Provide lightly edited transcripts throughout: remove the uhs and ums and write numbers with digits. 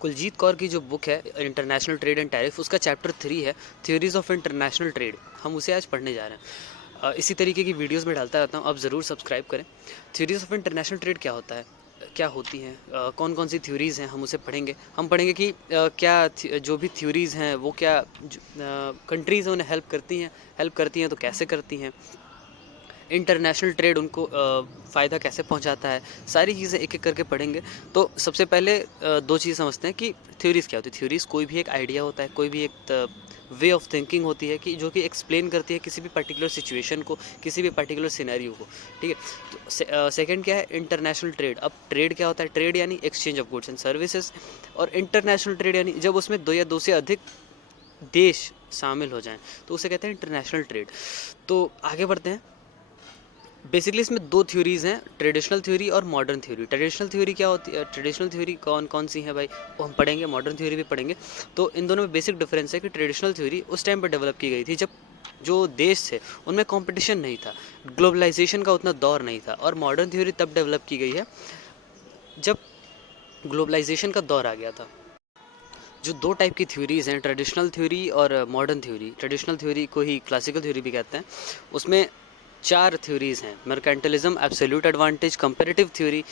कुलजीत कौर की जो बुक है इंटरनेशनल ट्रेड एंड टैरिफ, उसका चैप्टर 3 है थ्योरीज ऑफ इंटरनेशनल ट्रेड। हम उसे आज पढ़ने जा रहे हैं। इसी तरीके की वीडियोस में डालता रहता हूँ, आप ज़रूर सब्सक्राइब करें। थ्योरीज ऑफ इंटरनेशनल ट्रेड क्या होता है, क्या होती हैं, कौन कौन सी थ्योरीज़ हैं, हम उसे पढ़ेंगे। हम पढ़ेंगे कि जो भी थ्योरीज़ हैं वो क्या कंट्रीज़ उन्हें हेल्प करती हैं तो कैसे करती हैं, इंटरनेशनल ट्रेड उनको फ़ायदा कैसे पहुंचाता है, सारी चीज़ें एक एक करके पढ़ेंगे। तो सबसे पहले दो चीज़ समझते हैं कि थ्योरीज़ क्या होती है। थ्योरीज़ कोई भी एक आइडिया होता है, कोई भी एक वे ऑफ थिंकिंग होती है कि जो कि एक्सप्लेन करती है किसी भी पर्टिकुलर सिचुएशन को, किसी भी पर्टिकुलर सिनेरियो को। ठीक है। तो सेकंड क्या है, इंटरनेशनल ट्रेड। अब ट्रेड क्या होता है, ट्रेड यानी exchange of goods and services, और इंटरनेशनल ट्रेड यानी जब उसमें दो या दो से अधिक देश शामिल हो जाएं तो उसे कहते हैं इंटरनेशनल ट्रेड। तो आगे बढ़ते हैं। बेसिकली इसमें दो थ्योरीज़ हैं, ट्रेडिशनल थ्योरी और मॉडर्न थ्योरी। ट्रेडिशनल थ्योरी क्या होती है, ट्रेडिशनल थ्योरी कौन कौन सी है भाई, वो हम पढ़ेंगे, मॉडर्न थ्योरी भी पढ़ेंगे। तो इन दोनों में बेसिक डिफरेंस है कि ट्रेडिशनल थ्योरी उस टाइम पर डेवलप की गई थी जब जो देश थे उनमें कंपटीशन नहीं था, ग्लोबलाइजेशन का उतना दौर नहीं था। और मॉडर्न थ्योरी तब डेवलप की गई है जब ग्लोबलाइजेशन का दौर आ गया था। जो दो टाइप की थ्योरीज़ हैं, ट्रेडिशनल थ्योरी और मॉडर्न थ्योरी। ट्रेडिशनल थ्योरी को ही क्लासिकल थ्योरी भी कहते हैं। उसमें चार थ्योरीज़ हैं, mercantilism, absolute advantage, comparative theory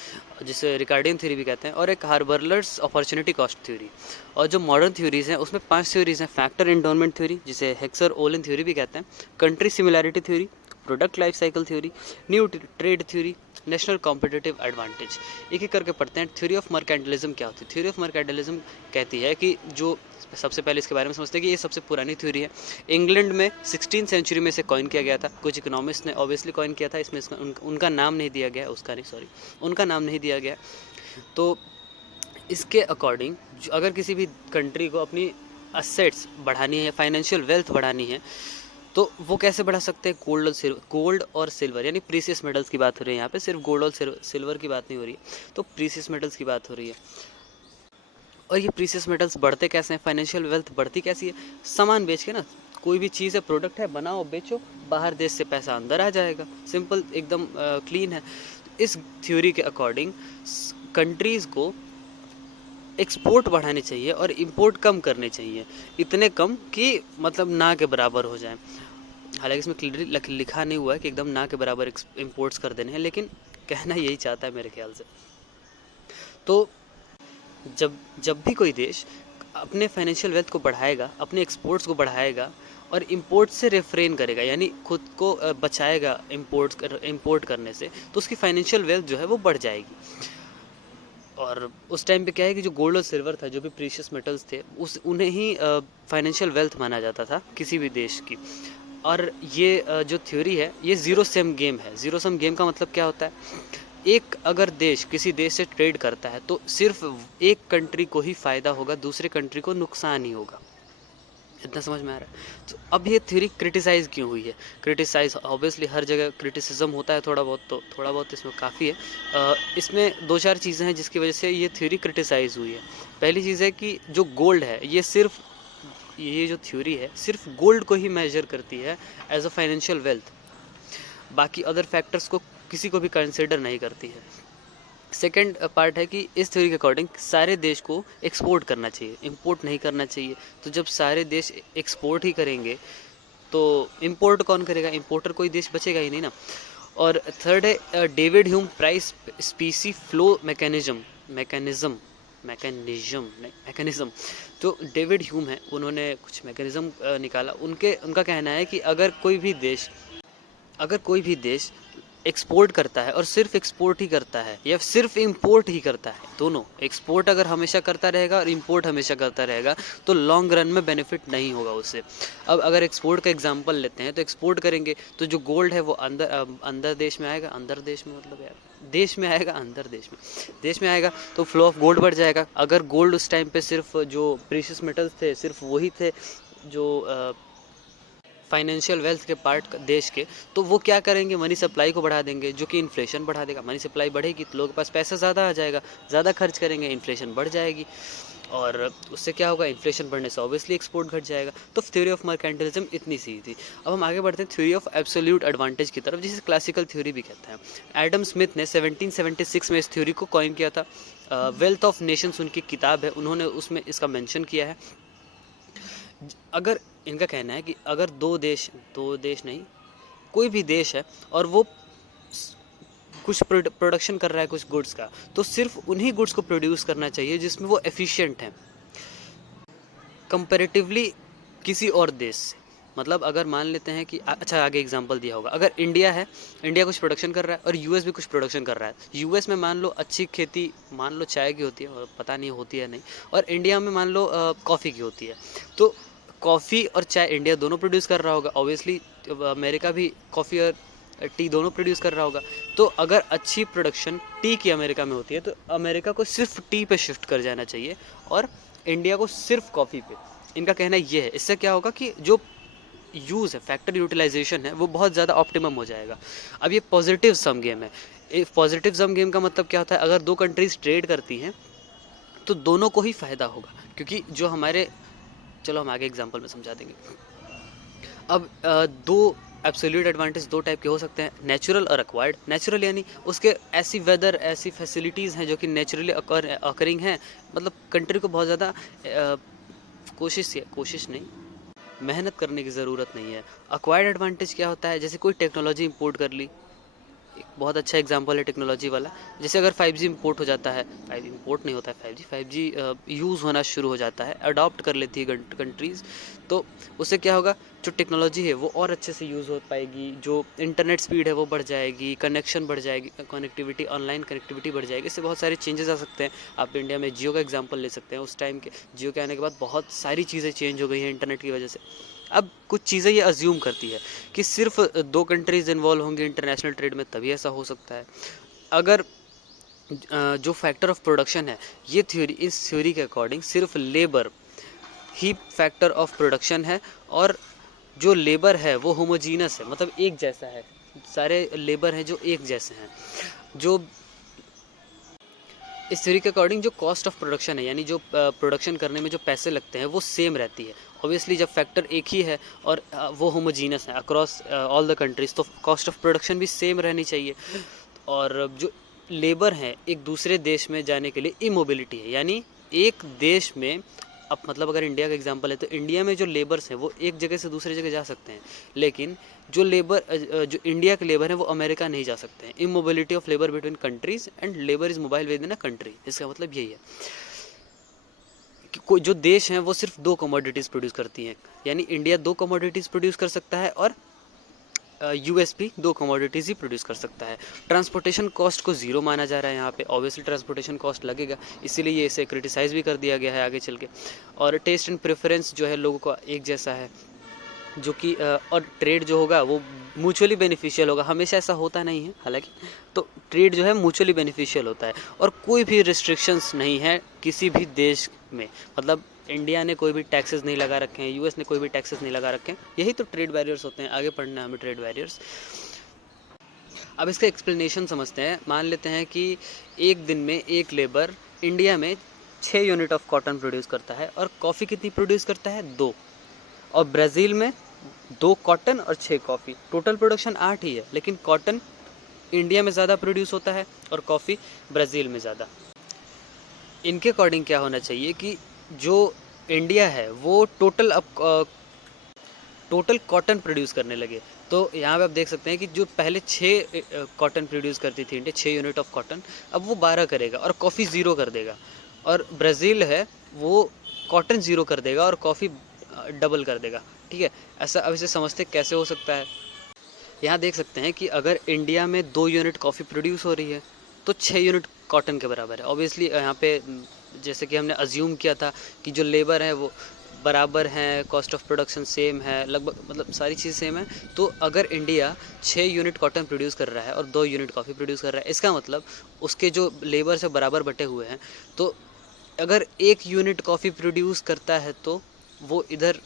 जिसे रिकार्डियन थ्योरी भी कहते हैं, और एक हार्बरलर्स अपॉर्चुनिटी कॉस्ट थ्योरी। और जो मॉडर्न थ्योरीज़ हैं उसमें 5 थ्योरीज़ हैं। फैक्टर एंडोनमेंट थ्योरी जिसे हेक्सर ओलिन थ्योरी भी कहते हैं, country similarity theory, product life cycle theory, new trade theory, national competitive advantage. एक एक करके पढ़ते हैं। थ्योरी ऑफ मर्केंटलिज्म क्या होती है। थ्योरी ऑफ मर्केंटलिज्म कहती है कि जो सबसे पहले इसके बारे में समझते हैं कि ये सबसे पुरानी थ्योरी है। इंग्लैंड में 16th सेंचुरी में से कॉइन किया गया था। कुछ इकोनॉमिस्ट ने ऑब्वियसली कॉइन किया था, इसमें उनका नाम नहीं दिया गया, उनका नाम नहीं दिया गया। तो इसके अकॉर्डिंग अगर किसी भी कंट्री को अपनी असेट्स बढ़ानी है, फाइनेंशियल वेल्थ बढ़ानी है, तो वो कैसे बढ़ा सकते हैं। गोल्ड और सिल्वर यानी प्रीसियस मेटल्स की बात हो रही है यहाँ पे, सिर्फ गोल्ड और सिल्वर की बात नहीं हो रही है, तो प्रीसियस मेटल्स की बात हो रही है। और ये प्रीसियस मेटल्स बढ़ते कैसे हैं, फाइनेंशियल वेल्थ बढ़ती कैसी है, सामान बेच के ना। कोई भी चीज़ है, प्रोडक्ट है, बनाओ बेचो, बाहर देश से पैसा अंदर आ जाएगा, सिंपल एकदम क्लीन है। इस थ्योरी के अकॉर्डिंग कंट्रीज़ को एक्सपोर्ट बढ़ानी चाहिए और इंपोर्ट कम करने चाहिए, इतने कम कि मतलब ना के बराबर हो जाए। हालांकि इसमें क्लियरली लिखा नहीं हुआ है कि एकदम ना के बराबर इंपोर्ट्स कर देने हैं, लेकिन कहना यही चाहता है मेरे ख्याल से। तो जब जब भी कोई देश अपने फाइनेंशियल वेल्थ को बढ़ाएगा, अपने एक्सपोर्ट्स को बढ़ाएगा और इंपोर्ट से रेफ्रेन करेगा, यानी खुद को बचाएगा इंपोर्ट करने से, तो उसकी फाइनेंशियल वेल्थ जो है वो बढ़ जाएगी। और उस टाइम पे क्या है कि जो गोल्ड और सिल्वर था, जो भी प्रीशियस मेटल्स थे, उन्हें ही फाइनेंशियल वेल्थ माना जाता था किसी भी देश की। और ये जो थ्योरी है ये ज़ीरो सम गेम है। ज़ीरो सम गेम का मतलब क्या होता है, एक अगर देश किसी देश से ट्रेड करता है तो सिर्फ एक कंट्री को ही फ़ायदा होगा, दूसरे कंट्री को नुकसान ही होगा। इतना समझ में आ रहा है। तो अब ये थ्योरी क्रिटिसाइज़ क्यों हुई है। क्रिटिसाइज़ ऑब्वियसली हर जगह क्रिटिसिज्म होता है थोड़ा बहुत, तो थोड़ा बहुत इसमें काफ़ी है। इसमें दो चार चीज़ें हैं जिसकी वजह से ये थ्योरी क्रिटिसाइज़ हुई है। पहली चीज़ है कि जो गोल्ड है, ये जो थ्योरी है सिर्फ गोल्ड को ही मेजर करती है एज अ फाइनेंशियल वेल्थ, बाकी अदर फैक्टर्स को किसी को भी कंसिडर नहीं करती है। सेकेंड पार्ट है कि इस थ्योरी के अकॉर्डिंग सारे देश को एक्सपोर्ट करना चाहिए, इंपोर्ट नहीं करना चाहिए। तो जब सारे देश एक्सपोर्ट ही करेंगे तो इंपोर्ट कौन करेगा, इंपोर्टर कोई देश बचेगा ही नहीं ना। और थर्ड है David Hume price स्पीसी flow mechanism. तो डेविड ह्यूम है, उन्होंने कुछ मैकेनिज्म निकाला। उनका कहना है कि अगर कोई भी देश एक्सपोर्ट करता है और सिर्फ एक्सपोर्ट ही करता है या सिर्फ इंपोर्ट ही करता है, दोनों एक्सपोर्ट अगर हमेशा करता रहेगा और इंपोर्ट हमेशा करता रहेगा, तो लॉन्ग रन में बेनिफिट नहीं होगा उससे। अब अगर एक्सपोर्ट का एग्जांपल लेते हैं, तो एक्सपोर्ट करेंगे तो जो गोल्ड है वो अंदर देश में आएगा, अंदर देश में मतलब यार देश में आएगा, अंदर देश में आएगा, तो फ्लो ऑफ गोल्ड बढ़ जाएगा। अगर गोल्ड उस टाइम पे सिर्फ जो प्रीशियस मेटल्स थे सिर्फ वही थे जो फाइनेंशियल वेल्थ के पार्ट देश के, तो वो क्या करेंगे, मनी सप्लाई को बढ़ा देंगे, जो कि इन्फ्लेशन बढ़ा देगा। मनी सप्लाई बढ़ेगी तो लोगों के पास पैसा ज़्यादा आ जाएगा, ज़्यादा खर्च करेंगे, इन्फ्लेशन बढ़ जाएगी, और उससे क्या होगा, इन्फ्लेशन बढ़ने से ऑब्वियसली एक्सपोर्ट घट जाएगा। तो थ्योरी ऑफ मर्केंटिलिज्म इतनी सी थी। अब हम आगे बढ़ते हैं थ्योरी ऑफ एब्सोल्यूट एडवांटेज की तरफ, जिसे क्लासिकल थ्योरी भी कहते हैं। एडम स्मिथ ने 1776 में इस थ्योरी को कॉइन किया था। वेल्थ ऑफ नेशंस उनकी किताब है, उन्होंने उसमें इसका मेंशन किया है। अगर इनका कहना है कि अगर दो देश नहीं, कोई भी देश है और वो कुछ प्रोडक्शन कर रहा है कुछ गुड्स का, तो सिर्फ उन्हीं गुड्स को प्रोड्यूस करना चाहिए जिसमें वो एफिशिएंट हैं कंपैरेटिवली किसी और देश से। मतलब अगर मान लेते हैं कि अच्छा, आगे एग्जांपल दिया होगा, अगर इंडिया है, इंडिया कुछ प्रोडक्शन कर रहा है और यूएस भी कुछ प्रोडक्शन कर रहा है। यूएस में मान लो अच्छी खेती मान लो चाय की होती है, और पता नहीं होती है नहीं, और इंडिया में मान लो कॉफ़ी की होती है। तो कॉफ़ी और चाय इंडिया दोनों प्रोड्यूस कर रहा होगा, ऑब्वियसली अमेरिका भी कॉफ़ी और टी दोनों प्रोड्यूस कर रहा होगा। तो अगर अच्छी प्रोडक्शन टी की अमेरिका में होती है, तो अमेरिका को सिर्फ टी पे शिफ्ट कर जाना चाहिए और इंडिया को सिर्फ कॉफ़ी पे। इनका कहना ये है, इससे क्या होगा कि जो यूज़ है, फैक्टर यूटिलाइजेशन है, वो बहुत ज़्यादा ऑप्टिमम हो जाएगा। अब ये पॉजिटिव सम गेम है। पॉजिटिव सम गेम का मतलब क्या होता है, अगर दो कंट्रीज ट्रेड करती हैं तो दोनों को ही फ़ायदा होगा, क्योंकि जो हमारे, चलो हम आगे एग्जांपल में समझा देंगे। अब दो एब्सोल्यूट एडवांटेज दो टाइप के हो सकते हैं, नेचुरल और एक्वायर्ड। नेचुरल यानी उसके ऐसी वेदर, ऐसी फैसिलिटीज़ हैं जो कि नेचुरली अकरिंग हैं, मतलब कंट्री को बहुत ज़्यादा कोशिश नहीं, मेहनत करने की ज़रूरत नहीं है। एक्वायर्ड एडवांटेज क्या होता है, जैसे कोई टेक्नोलॉजी इंपोर्ट कर ली, एक बहुत अच्छा एग्जांपल है टेक्नोलॉजी वाला। जैसे अगर 5G इंपोर्ट हो जाता है, 5G इंपोर्ट नहीं होता है, 5G यूज़ होना शुरू हो जाता है, अडॉप्ट कर लेती है कंट्रीज़, तो उससे क्या होगा, जो टेक्नोलॉजी है वो और अच्छे से यूज़ हो पाएगी, जो इंटरनेट स्पीड है वो बढ़ जाएगी, कनेक्शन बढ़ जाएगी, कनेक्टिविटी, ऑनलाइन कनेक्टिविटी बढ़ जाएगी। इससे बहुत सारे चेंजेस आ सकते हैं। आप इंडिया में जियो का एग्जाम्पल ले सकते हैं। उस टाइम के जियो के आने के बाद बहुत सारी चीज़ें चेंज हो गई हैं इंटरनेट की वजह से। अब कुछ चीज़ें ये अज्यूम करती है कि सिर्फ दो कंट्रीज़ इन्वॉल्व होंगी इंटरनेशनल ट्रेड में तभी ऐसा हो सकता है। अगर जो फैक्टर ऑफ प्रोडक्शन है, ये थ्योरी, इस थ्योरी के अकॉर्डिंग सिर्फ labour he factor of production है, और जो लेबर है वो होमोजीनस है, मतलब एक जैसा है, सारे लेबर हैं जो एक जैसे हैं। जो इस थ्योरी के अकॉर्डिंग जो कॉस्ट ऑफ प्रोडक्शन है, यानी जो प्रोडक्शन करने में जो पैसे लगते हैं वो सेम रहती है। ऑब्वियसली जब फैक्टर एक ही है और वो होमोजीनस है अक्रॉस ऑल द कंट्रीज, तो कॉस्ट ऑफ प्रोडक्शन भी सेम रहनी चाहिए। और जो लेबर हैं एक दूसरे देश में जाने के लिए इमोबिलिटी है, यानी एक देश में, अब मतलब अगर इंडिया का एग्जांपल है तो इंडिया में जो लेबर्स हैं वो एक जगह से दूसरी जगह जा सकते हैं, लेकिन जो इंडिया के लेबर हैं वो अमेरिका नहीं जा सकते हैं। Immobility of labour between countries and labour is mobile with in a country. इसका मतलब यही है कि जो देश हैं वो सिर्फ दो कमोडिटीज़ प्रोड्यूस करती हैं, यानी इंडिया दो कमोडिटीज़ प्रोड्यूस कर सकता है और यूएस भी दो कमोडिटीज़ ही प्रोड्यूस कर सकता है। ट्रांसपोर्टेशन कॉस्ट को ज़ीरो माना जा रहा है यहाँ पे, ऑब्वियसली ट्रांसपोर्टेशन कॉस्ट लगेगा, इसीलिए ये इसे क्रिटिसाइज़ भी कर दिया गया है आगे चल के। और टेस्ट एंड प्रेफरेंस जो है लोगों का एक जैसा है, जो कि और ट्रेड जो होगा वो म्यूचुअली बेनिफिशियल होगा। हमेशा ऐसा होता नहीं है हालांकि, तो ट्रेड जो है म्यूचुअली बेनिफिशियल होता है, और कोई भी रिस्ट्रिक्शंस नहीं है किसी भी देश में। मतलब इंडिया ने कोई भी टैक्सेस नहीं लगा रखे हैं, यूएस ने कोई भी टैक्सेस नहीं लगा रखे हैं, यही तो ट्रेड बैरियर्स होते हैं। आगे पढ़ना है हमें ट्रेड बैरियर्स। अब इसका एक्सप्लेनेशन समझते हैं। मान लेते हैं कि एक दिन में एक लेबर इंडिया में 6 यूनिट ऑफ कॉटन प्रोड्यूस करता है, और कॉफ़ी कितनी प्रोड्यूस करता है, 2, और ब्राज़ील में 2 कॉटन और 6 कॉफ़ी, टोटल प्रोडक्शन 8 ही है, लेकिन कॉटन इंडिया में ज़्यादा प्रोड्यूस होता है और कॉफ़ी ब्राज़ील में ज़्यादा। इनके अकॉर्डिंग क्या होना चाहिए कि जो इंडिया है वो टोटल कॉटन प्रोड्यूस करने लगे। तो यहाँ पे आप देख सकते हैं कि जो पहले 6 कॉटन प्रोड्यूस करती थी इंडिया, 6 यूनिट ऑफ कॉटन, अब वो 12 करेगा और कॉफ़ी 0 कर देगा। और ब्राज़ील है वो कॉटन 0 कर देगा और कॉफ़ी डबल कर देगा। ठीक है, ऐसा अब इसे समझते कैसे हो सकता है। यहाँ देख सकते हैं कि अगर इंडिया में 2 यूनिट कॉफ़ी प्रोड्यूस हो रही है तो 6 यूनिट कॉटन के बराबर है। ऑब्वियसली यहाँ पे जैसे कि हमने अज्यूम किया था कि जो लेबर है वो बराबर हैं, कॉस्ट ऑफ प्रोडक्शन सेम है, लगभग मतलब सारी चीज़ सेम है। तो अगर इंडिया 6 यूनिट कॉटन प्रोड्यूस कर रहा है और 2 यूनिट कॉफ़ी प्रोड्यूस कर रहा है, इसका मतलब उसके जो लेबर से बराबर बटे हुए हैं। तो अगर 1 यूनिट कॉफ़ी प्रोड्यूस करता है तो वो इधर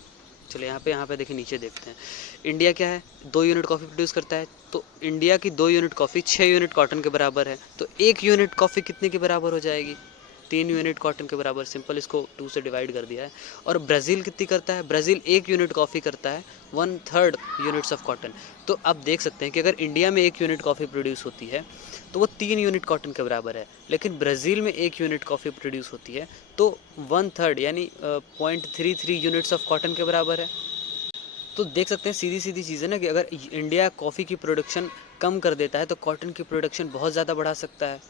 चलिए यहाँ पे देखिए, नीचे देखते हैं। इंडिया क्या है, 2 यूनिट कॉफ़ी प्रोड्यूस करता है, तो इंडिया की 2 यूनिट कॉफ़ी 6 यूनिट कॉटन के बराबर है। तो 1 यूनिट कॉफ़ी कितने के बराबर हो जाएगी, 3 यूनिट कॉटन के बराबर। सिंपल इसको 2 से डिवाइड कर दिया है। और ब्राज़ील कितनी करता है, ब्राज़ील 1 यूनिट कॉफ़ी करता है 1/3 यूनिट्स ऑफ कॉटन। तो आप देख सकते हैं कि अगर इंडिया में 1 यूनिट कॉफ़ी प्रोड्यूस होती है तो वो 3 यूनिट कॉटन के बराबर है, लेकिन ब्राज़ील में 1 यूनिट कॉफ़ी प्रोड्यूस होती है तो 1/3 यानी 0.33 यूनिट्स ऑफ कॉटन के बराबर है। तो देख सकते हैं सीधी सीधी चीज़ है ना कि अगर इंडिया कॉफ़ी की प्रोडक्शन कम कर देता है तो कॉटन की प्रोडक्शन बहुत ज़्यादा बढ़ा सकता है।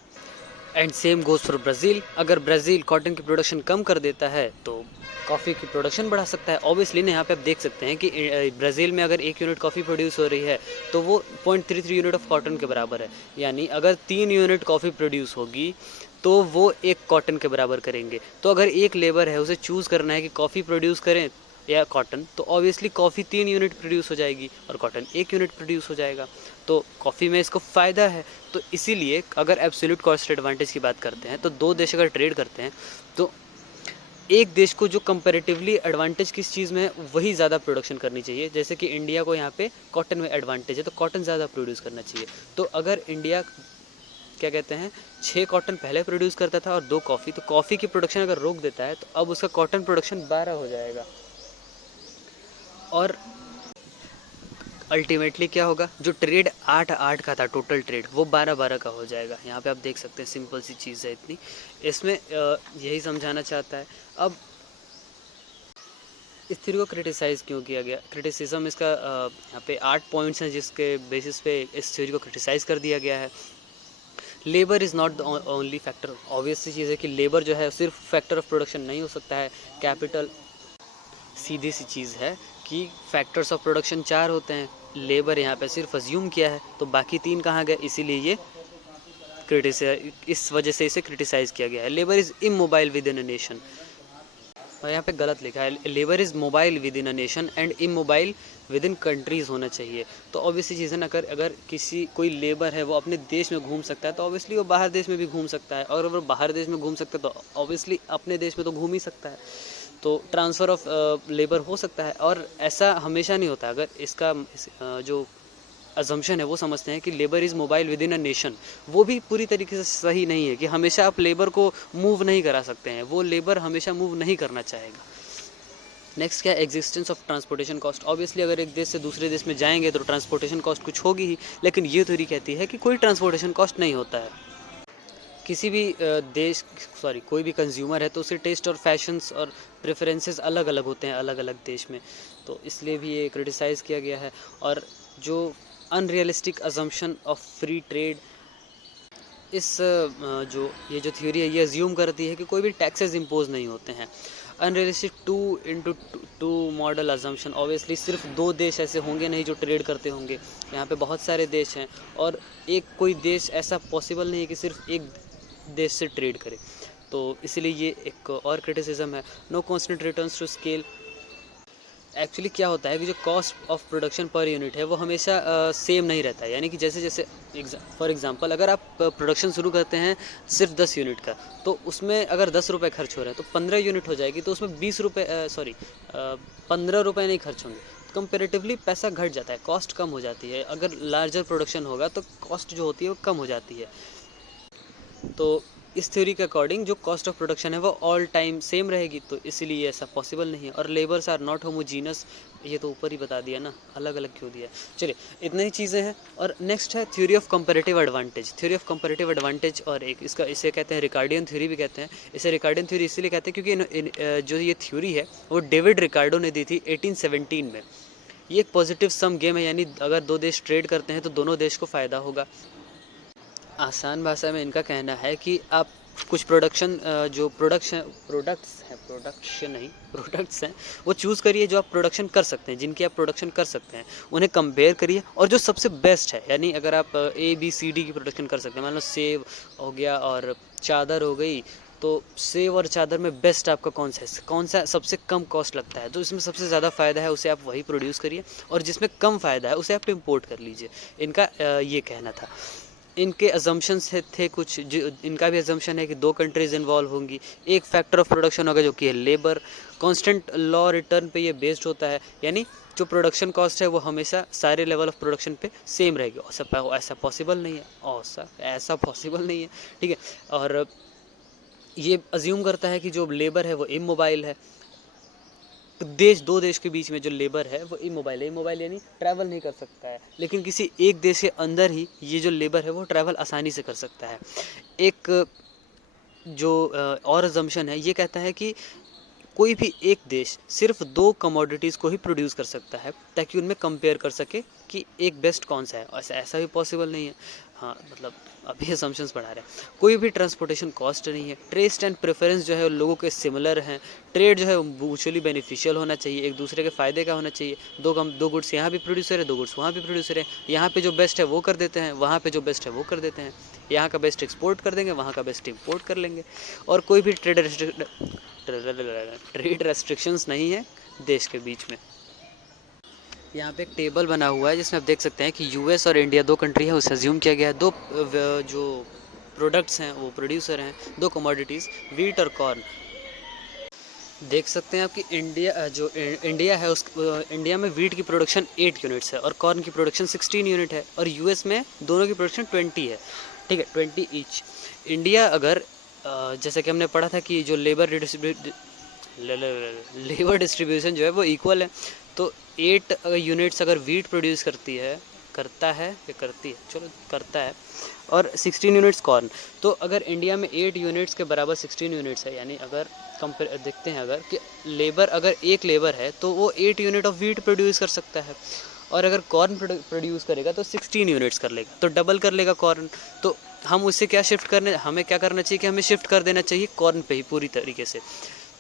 And same goes for Brazil, अगर ब्राज़ील कॉटन की प्रोडक्शन कम कर देता है तो कॉफ़ी की प्रोडक्शन बढ़ा सकता है। ऑब्वियसली ना यहाँ पे आप देख सकते हैं कि ब्राज़ील में अगर 1 यूनिट कॉफ़ी प्रोड्यूस हो रही है तो वो 0.33 यूनिट ऑफ कॉटन के बराबर है। यानी अगर 3 यूनिट कॉफ़ी प्रोड्यूस होगी तो वो 1 कॉटन के बराबर करेंगे। तो अगर एक लेबर है, उसे चूज़ करना है कि कॉफ़ी प्रोड्यूस करें या कॉटन, तो ऑब्वियसली कॉफ़ी 3 यूनिट प्रोड्यूस हो जाएगी और कॉटन 1 यूनिट प्रोड्यूस हो जाएगा। तो कॉफ़ी में इसको फ़ायदा है। तो इसीलिए अगर एब्सोल्यूट कॉस्ट एडवांटेज की बात करते हैं तो 2 देश अगर ट्रेड करते हैं तो एक देश को जो कंपैरेटिवली एडवांटेज किस चीज़ में है वही ज़्यादा प्रोडक्शन करनी चाहिए। जैसे कि इंडिया को यहाँ पे कॉटन में एडवांटेज है तो कॉटन ज़्यादा प्रोड्यूस करना चाहिए। तो अगर इंडिया क्या कहते हैं 6 कॉटन पहले प्रोड्यूस करता था और 2 कॉफ़ी, तो कॉफ़ी की प्रोडक्शन अगर रोक देता है तो अब उसका कॉटन प्रोडक्शन 12 हो जाएगा। और अल्टीमेटली क्या होगा, जो ट्रेड 8-8 का था टोटल ट्रेड, वो 12-12 का हो जाएगा। यहाँ पे आप देख सकते हैं सिंपल सी चीज़ है इतनी। इसमें यही समझाना चाहता है। अब इस थ्योरी को क्रिटिसाइज़ क्यों किया गया, क्रिटिसिज्म इसका यहाँ पे 8 पॉइंट्स हैं जिसके बेसिस पे इस थ्योरी को क्रिटिसाइज़ कर दिया गया है। Labour is not the only factor. Obvious सी चीज़ है कि लेबर जो है सिर्फ फैक्टर ऑफ प्रोडक्शन नहीं हो सकता है। कैपिटल, सीधी सी चीज़ है कि फैक्टर्स ऑफ प्रोडक्शन 4 होते हैं, लेबर यहाँ पे सिर्फ अज्यूम किया है तो बाकी 3 कहाँ गए, इसीलिए ये इस वजह से इसे क्रिटिसाइज़ किया गया है। Labour is immobile with in a nation, और यहाँ पे गलत लिखा है, labour is mobile with in a nation and immobile with in countries होना चाहिए। तो ऑब्वियसली चीज़ है ना, अगर किसी कोई लेबर है वो अपने देश में घूम सकता है तो ऑब्वियसली वो बाहर देश में भी घूम सकता है, और अगर वो बाहर देश में घूम सकता है तो ऑब्वियसली अपने देश में तो घूम ही सकता है। तो ट्रांसफ़र ऑफ लेबर हो सकता है, और ऐसा हमेशा नहीं होता। अगर इसका जो अजम्पशन है वो समझते हैं कि labour is mobile with in a nation, वो भी पूरी तरीके से सही नहीं है कि हमेशा आप लेबर को मूव नहीं करा सकते हैं, वो लेबर हमेशा मूव नहीं करना चाहेगा। नेक्स्ट क्या है, existence of transportation cost. Obviously अगर एक देश से दूसरे देश में जाएंगे तो ट्रांसपोर्टेशन कॉस्ट कुछ होगी ही, लेकिन ये थ्योरी कहती है कि कोई ट्रांसपोर्टेशन कॉस्ट नहीं होता है। किसी भी कोई भी कंज्यूमर है तो उसके टेस्ट और फैशंस और प्रेफरेंसेस अलग अलग होते हैं अलग अलग देश में, तो इसलिए भी ये क्रिटिसाइज़ किया गया है। और जो unrealistic assumption of free trade, इस जो थ्योरी है ये अज्यूम करती है कि कोई भी टैक्सेस इम्पोज नहीं होते हैं। अनरियलिस्टिक 2 मॉडल अजम्पशन, ऑब्वियसली सिर्फ 2 देश ऐसे होंगे नहीं जो ट्रेड करते होंगे, यहाँ पे बहुत सारे देश हैं और एक कोई देश ऐसा पॉसिबल नहीं है कि सिर्फ एक देश से ट्रेड करे। तो इसीलिए ये एक और क्रिटिसिज्म है। No constant returns to scale. Actually क्या होता है कि जो cost of production per unit है वो हमेशा सेम नहीं रहता है। यानी कि जैसे जैसे फॉर एग्जांपल अगर आप प्रोडक्शन शुरू करते हैं सिर्फ 10 यूनिट का, तो उसमें अगर 10 रुपये खर्च हो रहे हैं तो 15 यूनिट हो जाएगी, तो उसमें 15 रुपये नहीं खर्च होंगे। कंपेरेटिवली पैसा घट जाता है, कॉस्ट कम हो जाती है। अगर लार्जर प्रोडक्शन होगा तो कॉस्ट जो होती है वो कम हो जाती है। तो इस थ्योरी के अकॉर्डिंग जो कॉस्ट ऑफ प्रोडक्शन है वो ऑल टाइम सेम रहेगी, तो इसीलिए ऐसा पॉसिबल नहीं है। और लेबर्स आर नॉट होमोजीनस, ये तो ऊपर ही बता दिया ना, अलग अलग क्यों दिया। चलिए इतनी ही चीज़ें हैं। और नेक्स्ट है theory of comparative advantage. Theory of comparative advantage, और एक इसे कहते हैं रिकार्डियन थ्योरी भी कहते हैं। इसे रिकार्डियन थ्योरी इसलिए कहते हैं क्योंकि जो ये थ्योरी है वो डेविड रिकार्डो ने दी थी 1817 में। ये एक पॉजिटिव सम गेम है, यानी अगर 2 देश ट्रेड करते हैं तो दोनों देश को फ़ायदा होगा। आसान भाषा में इनका कहना है कि आप कुछ प्रोडक्ट्स हैं वो चूज़ करिए जो आप प्रोडक्शन कर सकते हैं, जिनकी आप प्रोडक्शन कर सकते हैं, उन्हें कंपेयर करिए और जो सबसे बेस्ट है, यानी अगर आप ABCD की प्रोडक्शन कर सकते हैं, मान लो सेब हो गया और चादर हो गई, तो सेब और चादर में बेस्ट आपका कौन सा सबसे कम कॉस्ट लगता है, तो इसमें सबसे ज़्यादा फ़ायदा है उसे आप वही प्रोड्यूस करिए, और जिसमें कम फ़ायदा है उसे आप इम्पोर्ट कर लीजिए। इनका ये कहना था। इनके अजम्पशंस थे कुछ, जो इनका भी अजम्पशन है कि 2 कंट्रीज़ इन्वॉल्व होंगी, एक फैक्टर ऑफ प्रोडक्शन होगा जो कि है लेबर, कांस्टेंट लॉ रिटर्न पे ये बेस्ड होता है, यानी जो प्रोडक्शन कॉस्ट है वो हमेशा सारे लेवल ऑफ प्रोडक्शन पे सेम रहेगी। ऐसा पॉसिबल नहीं है, ऐसा पॉसिबल नहीं है, ठीक है। और ये अज्यूम करता है कि जो लेबर है वो इमोबाइल है, दो देश के बीच में जो लेबर है वो इमोबाइल यानी ट्रैवल नहीं कर सकता है, लेकिन किसी एक देश के अंदर ही ये जो लेबर है वो ट्रैवल आसानी से कर सकता है। एक जो और अजम्पशन है ये कहता है कि कोई भी एक देश सिर्फ 2 कमोडिटीज़ को ही प्रोड्यूस कर सकता है ताकि उनमें कंपेयर कर सके कि एक बेस्ट कौन सा है। ऐसा भी पॉसिबल नहीं है। हाँ, मतलब अभी असम्पशंस बढ़ा रहे हैं। कोई भी ट्रांसपोर्टेशन कॉस्ट नहीं है। टेस्ट एंड प्रेफरेंस जो है लोगों के सिमिलर हैं। ट्रेड जो है म्यूचुअली बेनिफिशियल होना चाहिए, एक दूसरे के फ़ायदे का होना चाहिए। दो गुड्स यहाँ भी प्रोड्यूसर है, 2 गुड्स वहाँ भी प्रोड्यूसर है। यहाँ पे जो बेस्ट है वो कर देते हैं, वहाँ पे जो बेस्ट है वो कर देते हैं। यहाँ का बेस्ट एक्सपोर्ट कर देंगे, वहाँ का बेस्ट इम्पोर्ट कर लेंगे। और कोई भी ट्रेड रेस्ट्रिक्शंस नहीं है देश के बीच में। यहाँ पे एक टेबल बना हुआ है जिसमें आप देख सकते हैं कि यूएस और इंडिया 2 कंट्री है, उसे अज्यूम किया गया है। 2 जो प्रोडक्ट्स हैं वो प्रोड्यूसर हैं, 2 कमोडिटीज़ वीट और कॉर्न। देख सकते हैं आपकी इंडिया है इंडिया में वीट की प्रोडक्शन 8 यूनिट्स है और कॉर्न की प्रोडक्शन 16 यूनिट है, और यूएस में दोनों की प्रोडक्शन 20 है, ठीक है, 20 ईच। इंडिया अगर जैसे कि हमने पढ़ा था कि जो लेबर डिस्ट्रीब्यूशन जो है वो इक्वल है, तो 8 यूनिट्स अगर वीट प्रोड्यूस करती है और 16 यूनिट्स कॉर्न, तो अगर इंडिया में 8 यूनिट्स के बराबर 16 यूनिट्स है, यानी अगर कंपेयर देखते हैं अगर कि अगर एक लेबर है तो वो 8 यूनिट ऑफ वीट प्रोड्यूस कर सकता है, और अगर कॉर्न प्रोड्यूस करेगा तो 16 यूनिट्स कर लेगा, तो डबल कर लेगा कॉर्न। तो हम उससे हमें क्या करना चाहिए कि हमें शिफ्ट कर देना चाहिए कॉर्न पे ही पूरी तरीके से।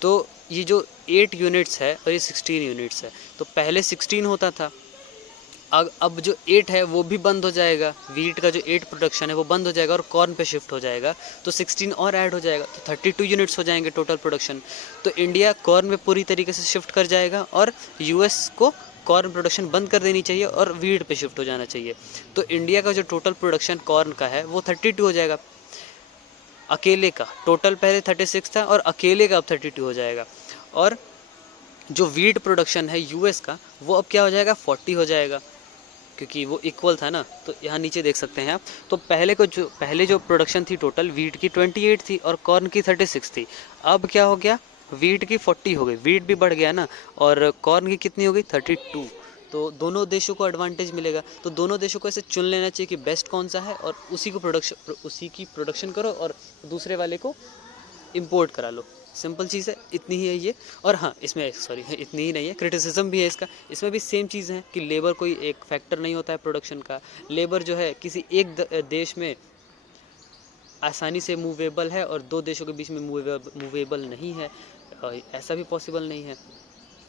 तो ये जो 8 यूनिट्स है और ये 16 यूनिट्स है, तो पहले 16 होता था, अब जो 8 है वो भी बंद हो जाएगा, वीट का जो 8 प्रोडक्शन है वो बंद हो जाएगा और कॉर्न पे शिफ्ट हो जाएगा, तो 16 और ऐड हो जाएगा, तो 32 यूनिट्स हो जाएंगे टोटल प्रोडक्शन। तो इंडिया कॉर्न पे पूरी तरीके से शिफ्ट कर जाएगा और यूएस को कॉर्न प्रोडक्शन बंद कर देनी चाहिए और वीट पे शिफ्ट हो जाना चाहिए। तो इंडिया का जो टोटल प्रोडक्शन कॉर्न का है वो 32 हो जाएगा, अकेले का। टोटल पहले 36 था और अकेले का अब 32 हो जाएगा। और जो वीट प्रोडक्शन है यूएस का वो अब क्या हो जाएगा, 40 हो जाएगा, क्योंकि वो इक्वल था ना। तो यहाँ नीचे देख सकते हैं आप, तो पहले जो प्रोडक्शन थी टोटल वीट की 28 थी और कॉर्न की 36 थी। अब क्या हो गया, वीट की 40 हो गई, वीट भी बढ़ गया ना, और कॉर्न की कितनी हो गई, 32। तो दोनों देशों को एडवांटेज मिलेगा। तो दोनों देशों को ऐसे चुन लेना चाहिए कि बेस्ट कौन सा है और उसी की प्रोडक्शन करो और दूसरे वाले को इम्पोर्ट करा लो। सिंपल चीज़ है, इतनी ही है ये। और हाँ, इसमें इतनी ही नहीं है, क्रिटिसिज्म भी है इसका। इसमें भी सेम चीज़ है कि लेबर कोई एक फैक्टर नहीं होता है प्रोडक्शन का। लेबर जो है किसी एक देश में आसानी से मूवेबल है और 2 देशों के बीच में मूवेबल नहीं है, ऐसा भी पॉसिबल नहीं है।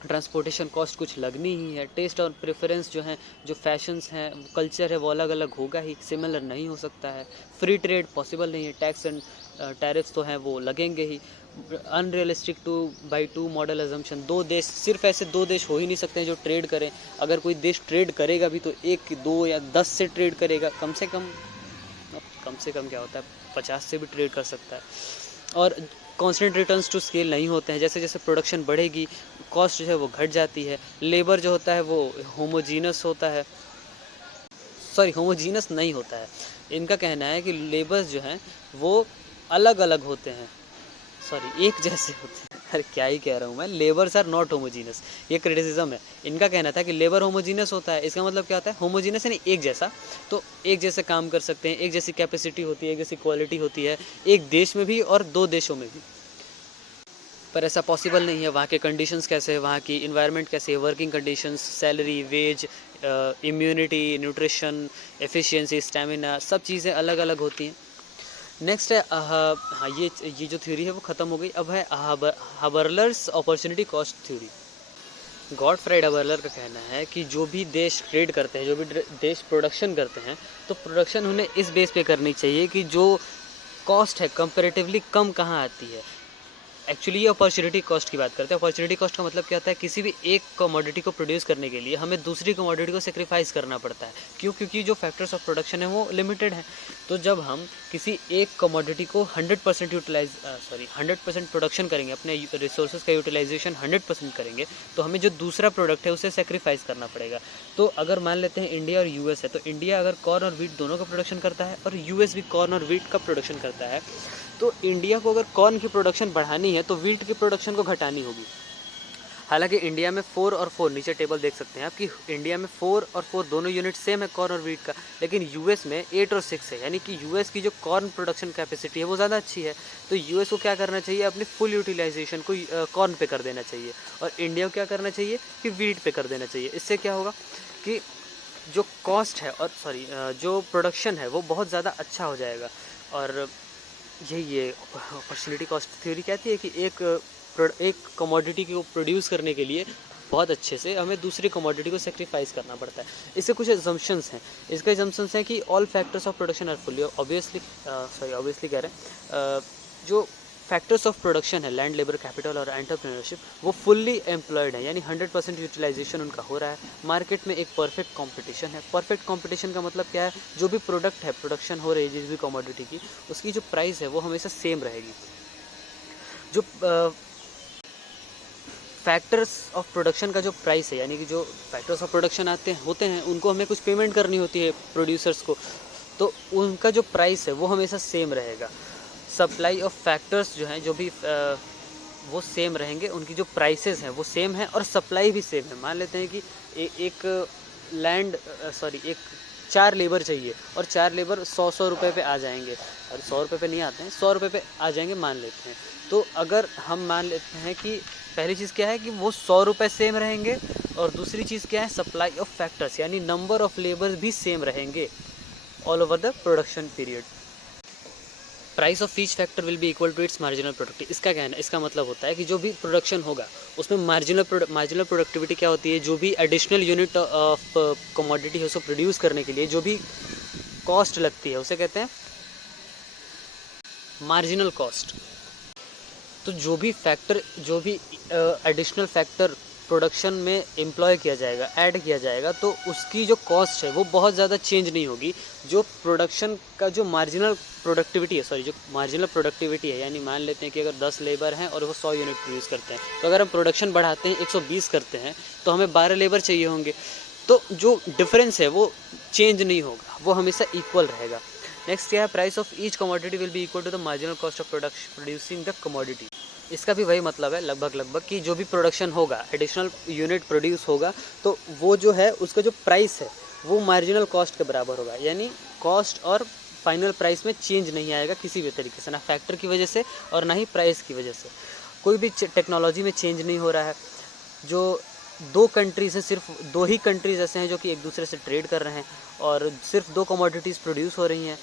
ट्रांसपोर्टेशन कॉस्ट कुछ लगनी ही है। टेस्ट और प्रेफरेंस जो हैं, जो फैशंस हैं, कल्चर है, वो अलग अलग होगा ही, सिमिलर नहीं हो सकता है। फ्री ट्रेड पॉसिबल नहीं है, टैक्स एंड टैरिफ्स तो हैं वो लगेंगे ही। Unrealistic by two model assumption, 2 देश, सिर्फ ऐसे 2 देश हो ही नहीं सकते हैं जो ट्रेड करें। अगर कोई देश ट्रेड करेगा भी तो 1, 2 या 10 से ट्रेड करेगा, कम से कम क्या होता है, 50 से भी ट्रेड कर सकता है। और कॉन्स्टेंट रिटर्न्स टू स्केल नहीं होते हैं, जैसे जैसे प्रोडक्शन बढ़ेगी कॉस्ट जो है वो घट जाती है। लेबर जो होता है वो होमोजीनस नहीं होता है। इनका कहना है कि लेबर्स जो हैं वो अलग अलग होते हैं, एक जैसे होते हैं। अरे क्या ही कह रहा हूँ मैं, लेबर्स आर नॉट होमोजीनस, ये क्रिटिसिज्म है। इनका कहना था कि लेबर होमोजीनस होता है, इसका मतलब क्या होता है, होमोजीनस यानी एक जैसा, तो एक जैसे काम कर सकते हैं, एक जैसी कैपेसिटी होती है, एक जैसी क्वालिटी होती है, एक देश में भी और 2 देशों में भी। पर ऐसा पॉसिबल नहीं है। वहाँ के कंडीशंस कैसे है, वहाँ की इन्वायरमेंट कैसे है, working conditions, salary, wage, immunity, nutrition, efficiency, stamina, सब चीज़ें अलग अलग होती हैं। नेक्स्ट है हाँ, ये जो थ्योरी है वो ख़त्म हो गई। अब है हाबर्लर्स अपॉर्चुनिटी कॉस्ट थ्योरी। गॉडफ्राइड हाबर्लर का कहना है कि जो भी देश ट्रेड करते हैं, जो भी देश प्रोडक्शन करते हैं, तो प्रोडक्शन उन्हें इस बेस पे करनी चाहिए कि जो कॉस्ट है कंपैरेटिवली कम कहाँ आती है। एक्चुअली ये अपॉर्चुनिटी कॉस्ट की बात करते हैं। अपॉर्चुनिटी कॉस्ट का मतलब क्या होता है, किसी भी एक कमोडिटी को प्रोड्यूस करने के लिए हमें दूसरी कमोडिटी को सेक्रीफाइस करना पड़ता है। क्यों? क्योंकि जो फैक्टर्स ऑफ प्रोडक्शन है वो लिमिटेड है। तो जब हम किसी एक कमोडिटी को 100% 100% प्रोडक्शन करेंगे, अपने रिसोर्सेज का यूटिलाइजेशन 100% करेंगे, तो हमें जो दूसरा प्रोडक्ट है उसे सेक्रीफाइस करना पड़ेगा। तो अगर मान लेते हैं इंडिया और यूएस है, तो इंडिया अगर कॉर्न और वीट दोनों का प्रोडक्शन करता है और यूएस भी कॉर्न और वीट का प्रोडक्शन करता है, तो इंडिया को अगर कॉर्न की प्रोडक्शन बढ़ानी है तो वीट की प्रोडक्शन को घटानी होगी। हालांकि इंडिया में 4 और 4, नीचे टेबल देख सकते हैं आप कि इंडिया में 4 और 4 दोनों यूनिट सेम है कॉर्न और वीट का, लेकिन यूएस में 8 और 6 है। यानी कि यूएस की जो कॉर्न प्रोडक्शन कैपेसिटी है वो ज़्यादा अच्छी है। तो यूएस को क्या करना चाहिए, अपनी फुल यूटिलाइजेशन को कॉर्न पे कर देना चाहिए, और इंडिया को क्या करना चाहिए कि वीट पे कर देना चाहिए। इससे क्या होगा कि जो कॉस्ट है और जो प्रोडक्शन है वो बहुत ज़्यादा अच्छा हो जाएगा। और ये अपॉर्चुनिटी कॉस्ट थ्योरी कहती है कि एक कमोडिटी को प्रोड्यूस करने के लिए बहुत अच्छे से हमें दूसरी कमोडिटी को सेक्रीफाइस करना पड़ता है। इससे कुछ एजम्पशंस हैं। इसका एजम्पशंस हैं कि all factors of production are fully, obviously कह रहे हैं, जो फैक्टर्स ऑफ प्रोडक्शन है, लैंड, लेबर, कैपिटल और एंटरप्रेन्योरशिप, वो फुल्ली एम्प्लॉयड है, यानी 100% यूटिलाइजेशन उनका हो रहा है। मार्केट में एक परफेक्ट कंपटीशन है। परफेक्ट कंपटीशन का मतलब क्या है, जो भी प्रोडक्ट है, प्रोडक्शन हो रही है जिस भी कमोडिटी की, उसकी जो प्राइस है वो हमेशा सेम रहेगी। जो फैक्टर्स ऑफ प्रोडक्शन का जो प्राइस है, यानी कि जो फैक्टर्स ऑफ प्रोडक्शन होते हैं उनको हमें कुछ पेमेंट करनी होती है प्रोड्यूसर्स को, तो उनका जो प्राइस है वो हमेशा सेम रहेगा। सप्लाई ऑफ फैक्टर्स जो हैं, जो भी वो सेम रहेंगे, उनकी जो प्राइसेस हैं वो सेम है और सप्लाई भी सेम है। मान लेते हैं कि एक 4 लेबर चाहिए और 4 लेबर 100 रुपये पे आ जाएंगे, और 100 रुपये पे नहीं आते हैं, 100 रुपये पे आ जाएंगे मान लेते हैं। तो अगर हम मान लेते हैं कि पहली चीज़ क्या है कि वो 100 रुपये सेम रहेंगे, और दूसरी चीज़ क्या है, सप्लाई ऑफ फैक्टर्स यानी नंबर ऑफ लेबर भी सेम रहेंगे all over the production period. Price of each factor will be equal to its marginal productivity. इसका क्या है ना, इसका मतलब होता है कि जो भी प्रोडक्शन होगा उसमें मार्जिनल प्रोडक्टिविटी क्या होती है, जो भी एडिशनल यूनिट ऑफ कमोडिटी है उसको प्रोड्यूस करने के लिए जो भी कॉस्ट लगती है उसे कहते हैं मार्जिनल कॉस्ट। तो जो भी एडिशनल फैक्टर प्रोडक्शन में एम्प्लॉय किया जाएगा, ऐड किया जाएगा, तो उसकी जो कॉस्ट है वो बहुत ज़्यादा चेंज नहीं होगी। जो प्रोडक्शन का जो मार्जिनल प्रोडक्टिविटी है, यानी मान लेते हैं कि अगर 10 लेबर हैं और वो 100 यूनिट प्रोड्यूस करते हैं, तो अगर हम प्रोडक्शन बढ़ाते हैं 120 करते हैं तो हमें 12 लेबर चाहिए होंगे। तो जो डिफरेंस है वो चेंज नहीं होगा, वो हमेशा इक्वल रहेगा। नेक्स्ट क्या है, price of each commodity will be equal to the marginal cost of producing the commodity. इसका भी वही मतलब है लगभग कि जो भी प्रोडक्शन होगा, एडिशनल यूनिट प्रोड्यूस होगा, तो वो जो है उसका जो प्राइस है वो मार्जिनल कॉस्ट के बराबर होगा। यानी कॉस्ट और फाइनल प्राइस में चेंज नहीं आएगा किसी भी तरीके से, ना फैक्टर की वजह से और ना ही प्राइस की वजह से। कोई भी टेक्नोलॉजी में चेंज नहीं हो रहा है। जो 2 कंट्रीज़ हैं, सिर्फ 2 ही कंट्रीज़ ऐसे हैं जो कि एक दूसरे से ट्रेड कर रहे हैं, और सिर्फ 2 कमोडिटीज़ प्रोड्यूस हो रही हैं।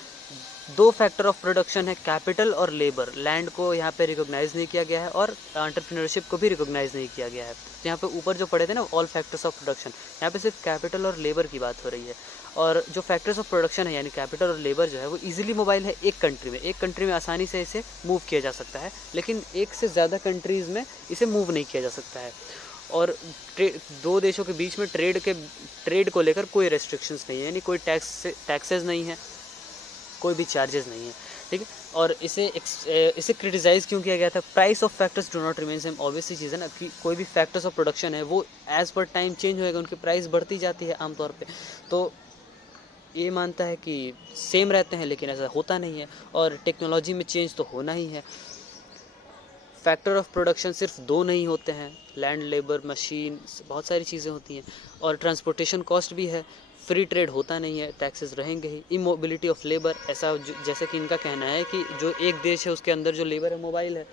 2 फैक्टर ऑफ प्रोडक्शन है, कैपिटल और लेबर। लैंड को यहाँ पे रिकॉग्नाइज़ नहीं किया गया है और एंटरप्रेन्योरशिप को भी रिकॉग्नाइज़ नहीं किया गया है। तो यहाँ पे ऊपर जो पढ़े थे ना ऑल फैक्टर्स ऑफ प्रोडक्शन, यहाँ पे सिर्फ कैपिटल और लेबर की बात हो रही है। और जो फैक्टर्स ऑफ प्रोडक्शन है यानी कैपिटल और लेबर जो है वो इजीली मोबाइल है एक कंट्री में आसानी से इसे मूव किया जा सकता है, लेकिन एक से ज़्यादा कंट्रीज़ में इसे मूव नहीं किया जा सकता है। और 2 देशों के बीच में ट्रेड को लेकर कोई रेस्ट्रिक्शंस नहीं है, यानी कोई टैक्सेस नहीं है, कोई भी चार्जेस नहीं है, ठीक है। और इसे क्रिटिसाइज़ क्यों किया गया था, price of factors do not remain same. Obviously चीज़ है ना कि कोई भी फैक्टर्स ऑफ प्रोडक्शन है वो एज़ पर टाइम चेंज होएगा, उनकी प्राइस बढ़ती जाती है आमतौर पे। तो ये मानता है कि सेम रहते हैं, लेकिन ऐसा होता नहीं है, और टेक्नोलॉजी में चेंज तो होना ही है। फैक्टर ऑफ प्रोडक्शन सिर्फ 2 नहीं होते हैं, लैंड, लेबर, मशीन, बहुत सारी चीज़ें होती हैं, और ट्रांसपोर्टेशन कॉस्ट भी है। फ्री ट्रेड होता नहीं है, टैक्सेस रहेंगे ही। इमोबिलिटी ऑफ लेबर, ऐसा जैसे कि इनका कहना है कि जो एक देश है उसके अंदर जो लेबर है मोबाइल है,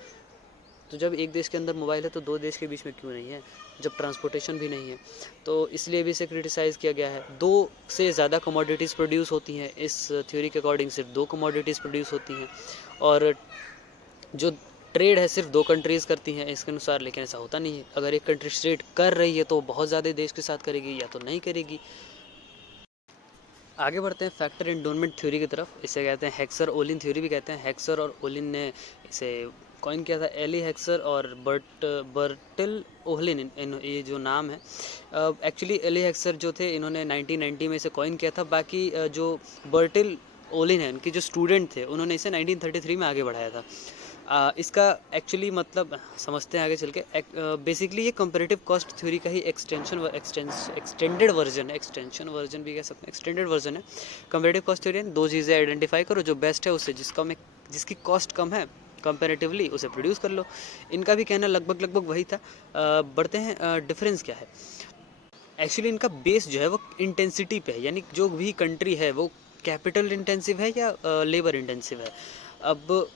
तो जब एक देश के अंदर मोबाइल है तो 2 देश के बीच में क्यों नहीं है, जब ट्रांसपोर्टेशन भी नहीं है। तो इसलिए भी इसे क्रिटिसाइज़ किया गया है। 2 से ज़्यादा कमोडिटीज़ प्रोड्यूस होती हैं, इस थ्योरी के अकॉर्डिंग सिर्फ 2 कमोडिटीज़ प्रोड्यूस होती हैं, और जो ट्रेड है सिर्फ 2 कंट्रीज़ करती हैं इसके अनुसार, लेकिन ऐसा होता नहीं है। अगर एक कंट्री ट्रेड कर रही है तो बहुत ज़्यादा देश के साथ करेगी या तो नहीं करेगी। आगे बढ़ते हैं फैक्टर एंडोनमेंट थ्योरी की तरफ। इसे कहते हैं हेक्सर ओलिन थ्योरी भी कहते हैं। हेक्सर और ओलिन ने इसे कॉइन किया था एली हेक्सर और बर्टिल ओहलिन, ये जो नाम है। एक्चुअली एली हेक्सर जो थे इन्होंने 1990 में इसे कॉइन किया था। बाकी जो बर्टिल ओलिन है, इनके जो स्टूडेंट थे, उन्होंने इसे 1933 में आगे बढ़ाया था। इसका एक्चुअली मतलब समझते हैं आगे चल के। बेसिकली ये कंपैरेटिव कॉस्ट थ्योरी का ही एक्सटेंडेड वर्जन है, एक्सटेंशन वर्जन भी कह सकते हैं, एक्सटेंडेड वर्जन है। कंपैरेटिव कॉस्ट थ्योरी 2 चीज़ें आइडेंटिफाई करो, जो बेस्ट है उससे जिसकी कॉस्ट कम है कंपैरेटिवली उसे प्रोड्यूस कर लो। इनका भी कहना लगभग वही था। बढ़ते हैं, डिफरेंस क्या है। एक्चुअली इनका बेस जो है वो इंटेंसिटी पे है, यानी जो भी कंट्री है वो कैपिटल इंटेंसिव है या लेबर इंटेंसिव है। अब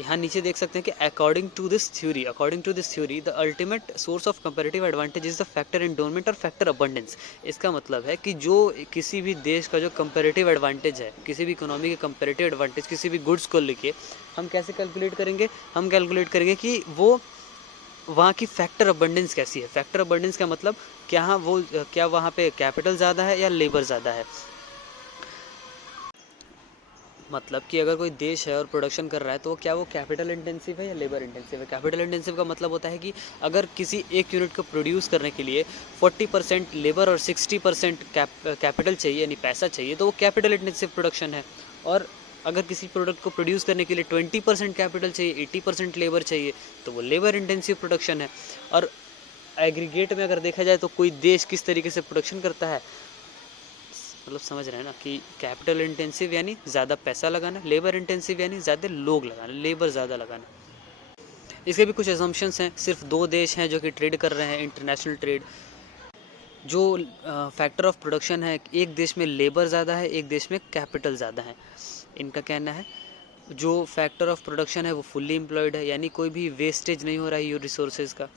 यहाँ नीचे देख सकते हैं कि according to this theory the ultimate source of comparative advantage is the factor endowment और फैक्टर अबंडेंस। इसका मतलब है कि जो किसी भी देश का जो कंपैरेटिव एडवांटेज है, किसी भी इकोनॉमी के कंपैरेटिव एडवांटेज किसी भी गुड्स को लेके, हम कैसे कैलकुलेट करेंगे, हम कैलकुलेट करेंगे कि वो वहाँ की फैक्टर अबंडेंस कैसी है। फैक्टर अबंडेंस का मतलब क्या वहाँ पे कैपिटल ज़्यादा है या लेबर ज़्यादा है। मतलब कि अगर कोई देश है और प्रोडक्शन कर रहा है तो क्या वो कैपिटल इंटेंसिव है या लेबर इंटेंसिव है। कैपिटल इंटेंसिव का मतलब होता है कि अगर किसी एक यूनिट को प्रोड्यूस करने के लिए 40% लेबर और 60% कैपिटल चाहिए, यानी पैसा चाहिए, तो वो कैपिटल इंटेंसिव प्रोडक्शन है। और अगर किसी प्रोडक्ट को प्रोड्यूस करने के लिए 20% कैपिटल चाहिए, 80% लेबर चाहिए, तो वो लेबर इंटेंसिव प्रोडक्शन है। और एग्रीगेट में अगर देखा जाए तो कोई देश किस तरीके से प्रोडक्शन करता है, मतलब समझ रहे हैं ना कि कैपिटल इंटेंसिव यानी ज़्यादा पैसा लगाना, लेबर इंटेंसिव यानी ज़्यादा लोग लगाना, लेबर ज़्यादा लगाना। इसके भी कुछ असम्पशंस हैं। सिर्फ 2 देश हैं जो कि ट्रेड कर रहे हैं, इंटरनेशनल ट्रेड। जो फैक्टर ऑफ प्रोडक्शन है, एक देश में लेबर ज़्यादा है, एक देश में कैपिटल ज़्यादा है। इनका कहना है जो फैक्टर ऑफ प्रोडक्शन है वो फुल्ली एम्प्लॉयड है, यानी कोई भी वेस्टेज नहीं हो रहा है रिसोर्सेज का।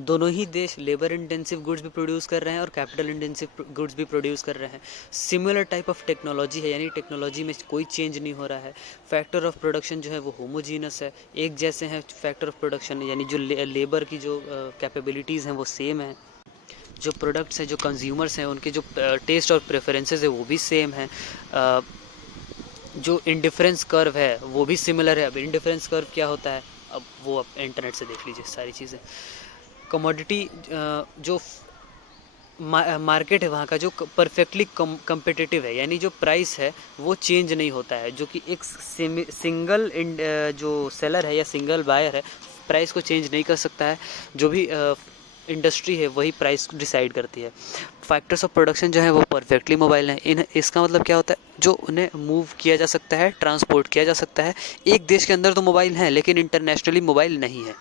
दोनों ही देश लेबर इंटेंसिव गुड्स भी प्रोड्यूस कर रहे हैं और कैपिटल इंटेंसिव गुड्स भी प्रोड्यूस कर रहे हैं। सिमिलर टाइप ऑफ टेक्नोलॉजी है, यानी टेक्नोलॉजी में कोई चेंज नहीं हो रहा है। फैक्टर ऑफ प्रोडक्शन जो है वो होमोजीनस है, एक जैसे हैं फैक्टर ऑफ प्रोडक्शन, यानी जो लेबर की जो कैपेबिलिटीज़ हैं वो सेम है। जो प्रोडक्ट्स हैं, जो कंज्यूमर्स हैं, उनके जो टेस्ट और प्रेफरेंसेस है वो भी सेम है। जो इंडिफरेंस कर्व है वो भी सिमिलर है। अब इंडिफरेंस कर्व क्या होता है, अब वो आप इंटरनेट से देख लीजिए सारी चीज़ें। कमोडिटी जो मार्केट है वहाँ का जो परफेक्टली कम्पिटिटिव है, यानी जो प्राइस है वो चेंज नहीं होता है, जो कि एक सिंगल जो सेलर है या सिंगल बायर है प्राइस को चेंज नहीं कर सकता है। जो भी इंडस्ट्री है वही प्राइस डिसाइड करती है। फैक्टर्स ऑफ प्रोडक्शन जो है वो परफेक्टली मोबाइल हैं। इसका मतलब क्या होता है, जो उन्हें मूव किया जा सकता है, ट्रांसपोर्ट किया जा सकता है। एक देश के अंदर तो मोबाइल हैं लेकिन इंटरनेशनली मोबाइल नहीं है।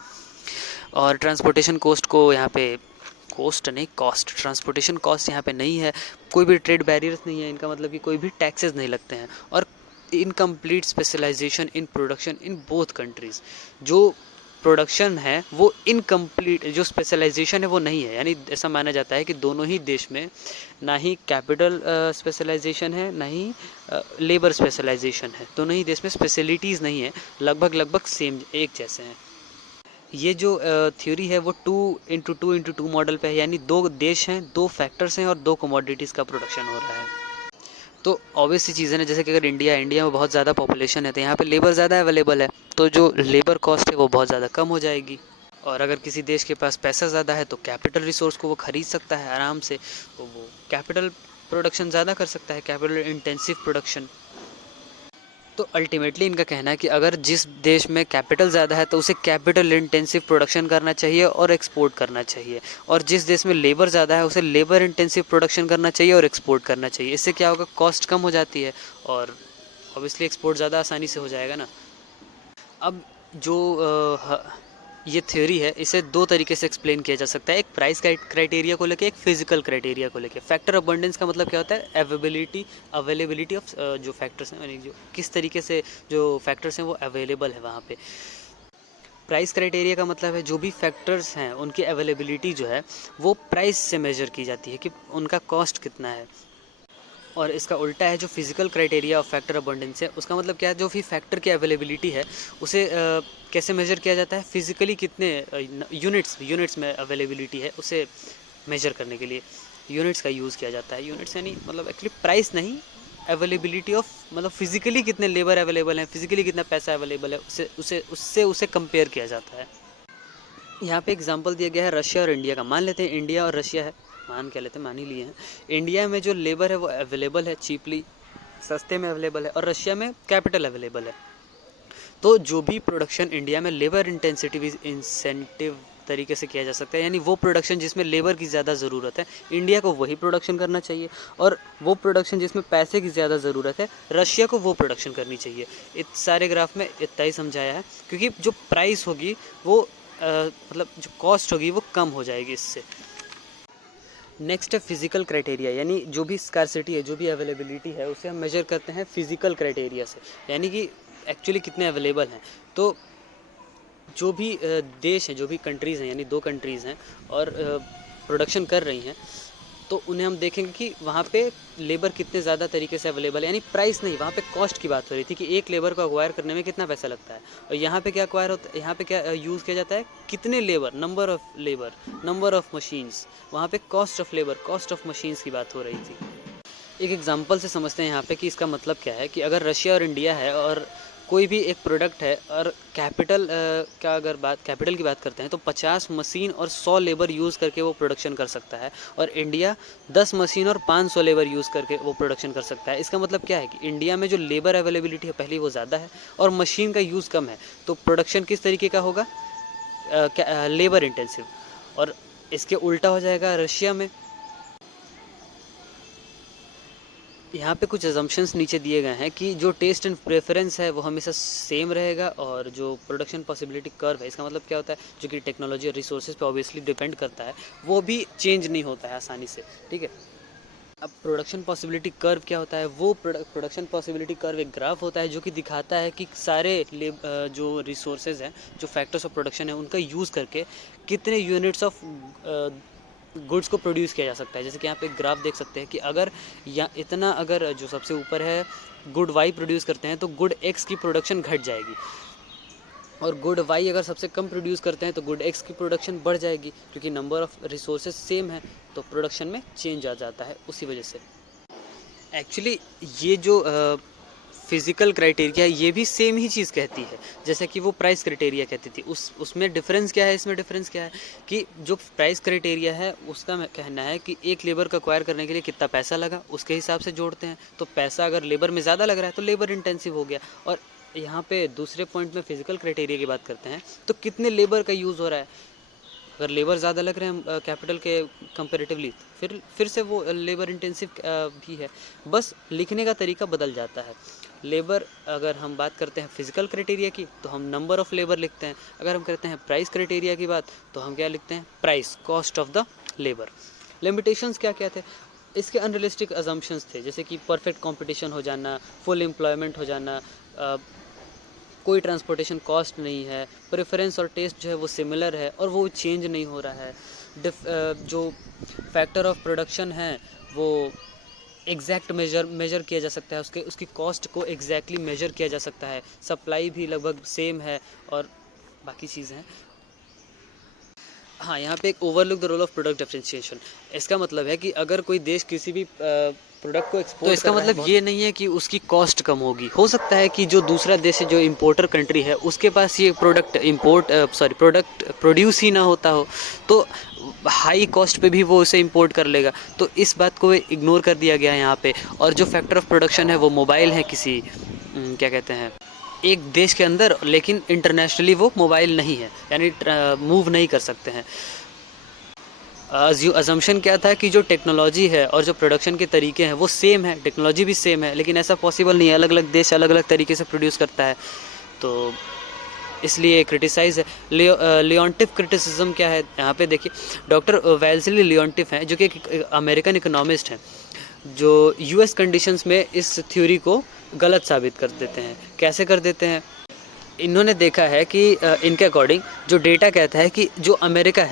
और ट्रांसपोर्टेशन कॉस्ट को यहाँ पे कॉस्ट ट्रांसपोर्टेशन कॉस्ट यहाँ पे नहीं है। कोई भी ट्रेड बैरियर्स नहीं है, इनका मतलब कि कोई भी टैक्सेस नहीं लगते हैं। और incomplete specialisation in production in both countries. जो प्रोडक्शन है वो इनकम्प्लीट, जो स्पेशलाइजेशन है वो नहीं है, यानी ऐसा माना जाता है कि दोनों ही देश में ना ही कैपिटल स्पेशलाइजेशन है ना ही लेबर स्पेशलाइजेशन है। दोनों ही देश में स्पेशलिटीज़ नहीं है, लगभग सेम एक जैसे हैं। ये जो थ्योरी है वो 2x2 मॉडल पे है, यानी 2 देश हैं, 2 फैक्टर्स हैं और 2 कमोडिटीज़ का प्रोडक्शन हो रहा है। तो ऑब्वियस सी चीज़ें हैं, जैसे कि अगर इंडिया में बहुत ज़्यादा पॉपुलेशन है तो यहाँ पे लेबर ज़्यादा अवेलेबल है, तो जो लेबर कॉस्ट है वो बहुत ज़्यादा कम हो जाएगी। और अगर किसी देश के पास पैसा ज़्यादा है तो कैपिटल रिसोर्स को वो ख़रीद सकता है आराम से, तो वो कैपिटल प्रोडक्शन ज़्यादा कर सकता है, कैपिटल इंटेंसिव प्रोडक्शन। तो अल्टीमेटली इनका कहना है कि अगर जिस देश में कैपिटल ज़्यादा है तो उसे कैपिटल इंटेंसिव प्रोडक्शन करना चाहिए और एक्सपोर्ट करना चाहिए, और जिस देश में लेबर ज़्यादा है उसे लेबर इंटेंसिव प्रोडक्शन करना चाहिए और एक्सपोर्ट करना चाहिए। इससे क्या होगा, कॉस्ट कम हो जाती है और ऑब्वियसली एक्सपोर्ट ज़्यादा आसानी से हो जाएगा ना। अब जो ये थ्योरी है इसे 2 तरीके से एक्सप्लेन किया जा सकता है, एक प्राइस क्राइटेरिया को लेके, एक फिजिकल क्राइटेरिया को लेके। फैक्टर अबंडेंस का मतलब क्या होता है, अवेलेबिलिटी ऑफ जो फैक्टर्स हैं, यानी जो किस तरीके से जो फैक्टर्स हैं वो अवेलेबल है वहाँ पे। प्राइस क्राइटेरिया का मतलब है जो भी फैक्टर्स हैं उनकी अवेलेबिलिटी जो है वो प्राइस से मेजर की जाती है कि उनका कॉस्ट कितना है। और इसका उल्टा है जो physical criteria of factor abundance है, उसका मतलब क्या है, जो भी फैक्टर की अवेलेबिलिटी है उसे कैसे मेजर किया जाता है, फिजिकली कितने यूनिट्स में अवेलेबिलिटी है उसे मेजर करने के लिए यूनिट्स का यूज़ किया जाता है। यूनिट्स यानी मतलब एक्चुअली प्राइस नहीं, अवेलेबिलिटी ऑफ, मतलब फिजिकली कितने लेबर अवेलेबल हैं, फिजिकली कितना पैसा अवेलेबल है, उससे कंपेयर किया जाता है। यहाँ पे एग्जांपल दिया गया है रशिया और इंडिया का। मान लेते हैं इंडिया और रशिया है, मान ही लिए हैं। इंडिया में जो लेबर है वो अवेलेबल है चीपली, सस्ते में अवेलेबल है, और रशिया में कैपिटल अवेलेबल है। तो जो भी प्रोडक्शन इंडिया में लेबर इंसेंटिव तरीके से किया जा सकता है, यानी वो प्रोडक्शन जिसमें लेबर की ज़्यादा ज़रूरत है, इंडिया को वही प्रोडक्शन करना चाहिए, और वो प्रोडक्शन जिसमें पैसे की ज़्यादा ज़रूरत है, रशिया को वो प्रोडक्शन करनी चाहिए। इस सारे ग्राफ में इतना ही समझाया है, क्योंकि जो प्राइस होगी वो मतलब जो कॉस्ट होगी वो कम हो जाएगी इससे। नेक्स्ट है फिजिकल क्राइटेरिया, यानी जो भी स्कार्सिटी है, जो भी अवेलेबिलिटी है, उसे हम मेजर करते हैं फिजिकल क्राइटेरिया से, यानी कि एक्चुअली कितने अवेलेबल हैं। तो जो भी देश हैं, जो भी कंट्रीज़ हैं, यानी 2 कंट्रीज़ हैं और प्रोडक्शन कर रही हैं, तो उन्हें हम देखेंगे कि वहाँ पे लेबर कितने ज़्यादा तरीके से अवेलेबल है, यानी प्राइस नहीं, वहाँ पे कॉस्ट की बात हो रही थी कि एक लेबर को अक्वायर करने में कितना पैसा लगता है। और यहाँ पे क्या अक्वायर होता है, यहाँ पे क्या यूज़ किया जाता है, कितने लेबर, नंबर ऑफ़ मशीन्स। वहाँ पे cost of labour, cost of machines की बात हो रही थी। एक एग्जांपल से समझते हैं यहाँ पे कि इसका मतलब क्या है, कि अगर रशिया और इंडिया है और कोई भी एक प्रोडक्ट है, और कैपिटल की बात करते हैं, तो 50 मशीन और 100 लेबर यूज़ करके वो प्रोडक्शन कर सकता है, और इंडिया 10 मशीन और 500 लेबर यूज़ करके वो प्रोडक्शन कर सकता है। इसका मतलब क्या है कि इंडिया में जो लेबर अवेलेबिलिटी है पहले वो ज़्यादा है, और मशीन का यूज़ कम है, तो प्रोडक्शन किस तरीके का होगा, लेबर इंटेंसिव। और इसके उल्टा हो जाएगा रशिया में। यहाँ पे कुछ अजम्पशंस नीचे दिए गए हैं कि जो टेस्ट एंड प्रेफरेंस है वो हमेशा सेम रहेगा, और जो प्रोडक्शन पॉसिबिलिटी कर्व है, इसका मतलब क्या होता है, जो कि टेक्नोलॉजी और रिसोर्सेज पे ऑब्वियसली डिपेंड करता है, वो भी चेंज नहीं होता है आसानी से, ठीक है। अब प्रोडक्शन पॉसिबिलिटी कर्व क्या होता है, वो प्रोडक्शन पॉसिबिलिटी कर्व एक ग्राफ होता है जो कि दिखाता है कि सारे जो रिसोर्सेज हैं, जो फैक्टर्स ऑफ प्रोडक्शन है, उनका यूज़ करके कितने यूनिट्स ऑफ गुड्स को प्रोड्यूस किया जा सकता है। जैसे कि यहाँ पे एक ग्राफ देख सकते हैं कि अगर अगर जो सबसे ऊपर है गुड वाई प्रोड्यूस करते हैं, तो गुड एक्स की प्रोडक्शन घट जाएगी, और गुड वाई अगर सबसे कम प्रोड्यूस करते हैं तो गुड एक्स की प्रोडक्शन बढ़ जाएगी, क्योंकि नंबर ऑफ़ रिसोर्सेज सेम है, तो प्रोडक्शन में चेंज आ जाता है उसी वजह से। एक्चुअली ये जो फिज़िकल क्राइटेरिया ये भी सेम ही चीज़ कहती है, जैसे कि वो प्राइस क्राइटेरिया कहती थी। उसमें डिफरेंस क्या है, इसमें डिफरेंस क्या है कि जो प्राइस क्राइटेरिया है उसका कहना है कि एक लेबर को एक्वायर करने के लिए कितना पैसा लगा, उसके हिसाब से जोड़ते हैं। तो पैसा अगर लेबर में ज़्यादा लग रहा है तो लेबर इंटेंसिव हो गया। और यहाँ पे दूसरे पॉइंट में फिजिकल क्राइटेरिया की बात करते हैं, तो कितने लेबर का यूज़ हो रहा है। अगर लेबर ज़्यादा लग रहे हैं कैपिटल के कंपेरेटिवली, फिर से वो लेबर इंटेंसिव भी है, बस लिखने का तरीका बदल जाता है। लेबर, अगर हम बात करते हैं फिजिकल क्राइटेरिया की, तो हम नंबर ऑफ़ लेबर लिखते हैं। अगर हम करते हैं प्राइस क्राइटेरिया की बात, तो हम क्या लिखते हैं, price, cost of the labour. Limitations क्या क्या थे, इसके अनरियलिस्टिक अजम्पशंस थे, जैसे कि परफेक्ट कंपटीशन हो जाना, फुल एम्प्लॉयमेंट हो जाना, कोई ट्रांसपोर्टेशन कॉस्ट नहीं है, प्रेफरेंस और टेस्ट जो है वो सिमिलर है और वो चेंज नहीं हो रहा है। जो फैक्टर ऑफ प्रोडक्शन है वो एग्जैक्ट मेजर किया जा सकता है, उसकी कॉस्ट को एग्जैक्टली मेजर किया जा सकता है। सप्लाई भी लगभग सेम है और बाकी चीज़ें हैं। हाँ, यहाँ पे एक overlook the role of product differentiation. इसका मतलब है कि अगर कोई देश किसी भी प्रोडक्ट को एक्सपोर्ट, तो इसका मतलब ये नहीं है कि उसकी कॉस्ट कम होगी। हो सकता है कि जो दूसरा देश है, जो इम्पोर्टर कंट्री है, उसके पास ये प्रोडक्ट प्रोड्यूस ही ना होता हो, तो हाई कॉस्ट पे भी वो उसे इंपोर्ट कर लेगा। तो इस बात को इग्नोर कर दिया गया है यहाँ पे। और जो फैक्टर ऑफ प्रोडक्शन है वो मोबाइल है किसी क्या कहते हैं, एक देश के अंदर, लेकिन इंटरनेशनली वो मोबाइल नहीं है, यानी मूव नहीं कर सकते हैं। अजम्पशन क्या था कि जो टेक्नोलॉजी है और जो प्रोडक्शन के तरीके हैं वो सेम है, टेक्नोलॉजी भी सेम है, लेकिन ऐसा पॉसिबल नहीं है, अलग अलग देश अलग अलग तरीके से प्रोड्यूस करता है, तो इसलिए क्रिटिसाइज़ है। लियोंटिफ क्रिटिसिज्म क्या है, यहाँ पे देखिए, डॉक्टर वेल्सली लियोंटिफ हैं, जो कि एक अमेरिकन इकोनॉमिस्ट हैं, जो यूएस कंडीशंस में इस थ्योरी को गलत साबित कर देते हैं। कैसे कर देते हैं, इन्होंने देखा है कि इनके अकॉर्डिंग जो डेटा कहता है कि जो अमेरिका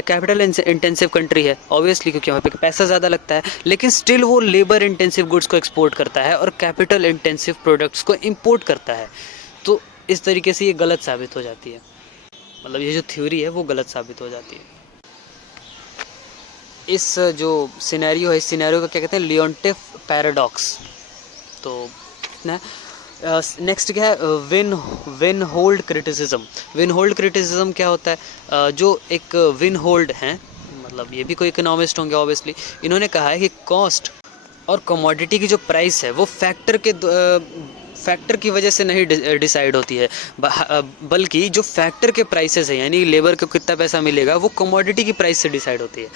कैपिटल इंटेंसिव कंट्री है, ऑब्वियसली, क्योंकि वहाँ पे पैसा ज़्यादा लगता है, लेकिन स्टिल वो लेबर इंटेंसिव गुड्स को एक्सपोर्ट करता है और कैपिटल इंटेंसिव प्रोडक्ट्स को इंपोर्ट करता है। तो इस तरीके से ये गलत साबित हो जाती है, मतलब ये जो थ्योरी है वो गलत साबित हो जाती है। इस जो सिनेरियो है, इस सिनेरियो का क्या कहते हैं, लियोंटिफ पैराडॉक्स। तो नेक्स्ट क्या है, win hold criticism. Win hold criticism क्या होता है, जो एक विन होल्ड हैं, मतलब ये भी कोई इकोनॉमिस्ट होंगे ऑब्वियसली, इन्होंने कहा है कि कॉस्ट और कमोडिटी की जो प्राइस है वो फैक्टर की वजह से नहीं डिसाइड होती है, बल्कि जो फैक्टर के प्राइसेस है, यानी लेबर को कितना पैसा मिलेगा, वो कमोडिटी की प्राइस से डिसाइड होती है।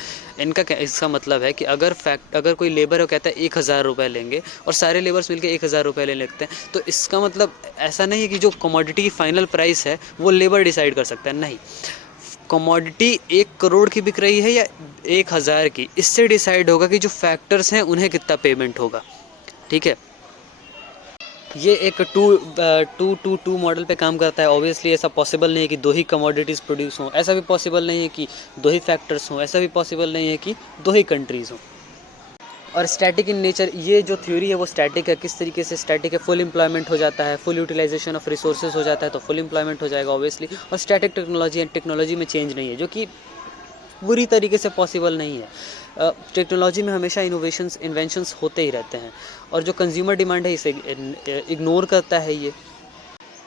इसका मतलब है कि अगर कोई लेबर है कहता है 1000 रुपये लेंगे और सारे लेबर्स मिलकर 1000 रुपये लेने लगते हैं, तो इसका मतलब ऐसा नहीं है कि जो कमोडिटी की फाइनल प्राइस है वो लेबर डिसाइड कर सकता है, नहीं। कमोडिटी 1 करोड़ की बिक रही है या 1000 की, इससे डिसाइड होगा कि जो फैक्टर्स हैं उन्हें कितना पेमेंट होगा, ठीक है। ये एक 2 मॉडल पे काम करता है। ऑब्वियसली ऐसा पॉसिबल नहीं है कि 2 ही कमोडिटीज़ प्रोड्यूस हों, ऐसा भी पॉसिबल नहीं है कि 2 ही फैक्टर्स हों, ऐसा भी पॉसिबल नहीं है कि 2 ही कंट्रीज़ हों। और स्टैटिक इन नेचर, ये जो थ्योरी है वो स्टैटिक है। किस तरीके से स्टैटिक है, फुल एम्प्लॉयमेंट हो जाता है, फुल यूटिलाइजेशन ऑफ रिसोर्सेज हो जाता है, तो फुल एम्प्लॉयमेंट हो जाएगा ऑब्वियसली। और स्टैटिक टेक्नोलॉजी में चेंज नहीं है, जो कि पूरी तरीके से पॉसिबल नहीं है। टेक्नोलॉजी में हमेशा इन्वेंशंस होते ही रहते हैं, और जो कंज्यूमर डिमांड है इसे इग्नोर करता है ये।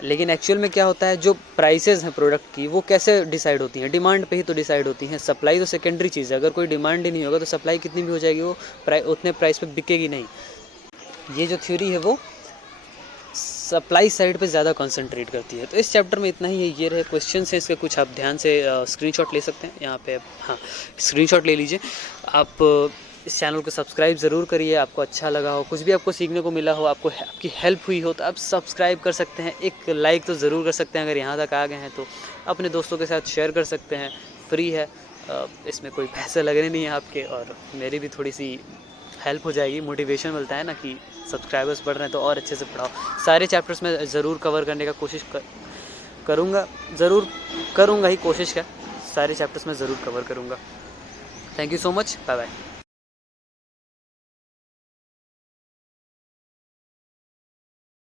लेकिन एक्चुअल में क्या होता है, जो प्राइसेस हैं प्रोडक्ट की वो कैसे डिसाइड होती हैं, डिमांड पे ही तो डिसाइड होती हैं। सप्लाई तो सेकेंडरी चीज़ है, अगर कोई डिमांड ही नहीं होगा तो सप्लाई कितनी भी हो जाएगी वो उतने प्राइस पे बिकेगी नहीं। ये जो थ्योरी है वो सप्लाई साइड पे ज़्यादा कंसंट्रेट करती है। तो इस चैप्टर में इतना ही है। ये रहे क्वेश्चन है इसके कुछ, आप ध्यान से स्क्रीनशॉट ले सकते हैं यहाँ पे, हाँ स्क्रीनशॉट ले लीजिए। आप इस चैनल को सब्सक्राइब ज़रूर करिए, आपको अच्छा लगा हो, कुछ भी आपको सीखने को मिला हो, आपकी हेल्प हुई हो, तो आप सब्सक्राइब कर सकते हैं। एक लाइक तो ज़रूर कर सकते हैं, अगर यहाँ तक आ गए हैं तो अपने दोस्तों के साथ शेयर कर सकते हैं, फ्री है, इसमें कोई पैसे लगने नहीं है आपके, और मेरी भी थोड़ी सी हेल्प हो जाएगी, मोटिवेशन मिलता है ना कि सब्सक्राइबर्स बढ़ रहे हैं तो और अच्छे से पढ़ाओ। सारे चैप्टर्स में ज़रूर कवर करने का कोशिश करूँगा ही, कोशिश का सारे चैप्टर्स में ज़रूर कवर करूँगा। Thank you so much, bye bye.